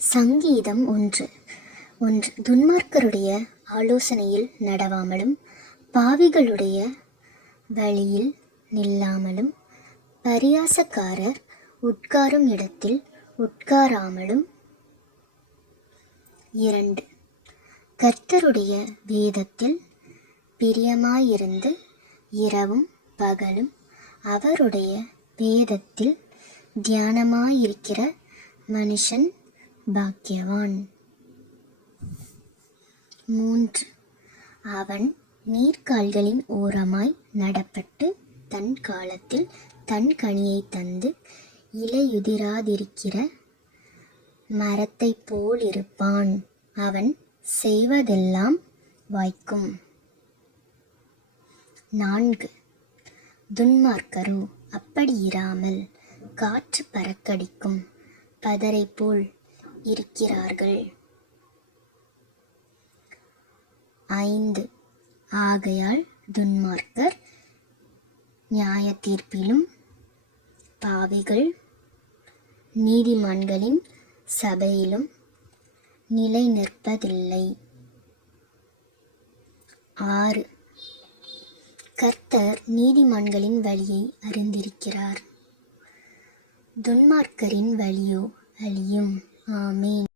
சங்கீதம் ஒன்று. ஒன்று துன்மார்க்கருடைய ஆலோசனையில் நடவாமலும் பாவிகளுடைய வழியில் நில்லாமலும் பரியாசக்காரர் உட்காரும் இடத்தில் உட்காராமலும். இரண்டு கர்த்தருடைய வேதத்தில் பிரியமாயிருந்து இரவும் பகலும் அவருடைய வேதத்தில் தியானமாயிருக்கிற மனுஷன் பாக்கியவான். மூன்று. அவன் நீர்க்கால்களின் ஓரமாய் நடப்பட்டு தன் காலத்தில் தன் கனியை தந்து இலையுதிராதிருக்கிற மரத்தைப் போலிருப்பான் அவன் செய்வதெல்லாம் வாய்க்கும். நான்கு. துன்மார்க்கரோ அப்படியிராமல் காற்று பறக்கடிக்கும் பதரை போல் இருக்கிறார்கள். ஐந்து. ஆகையால் துன்மார்க்கர் நியாய தீர்ப்பிலும் பாவிகள் நீதிமான்களின் சபையிலும் நிலை நிற்பதில்லை ஆறு. கர்த்தர் நீதிமான்களின் வழியை அறிந்திருக்கிறார். துன்மார்க்கரின் வழியோ அழியும். 阿门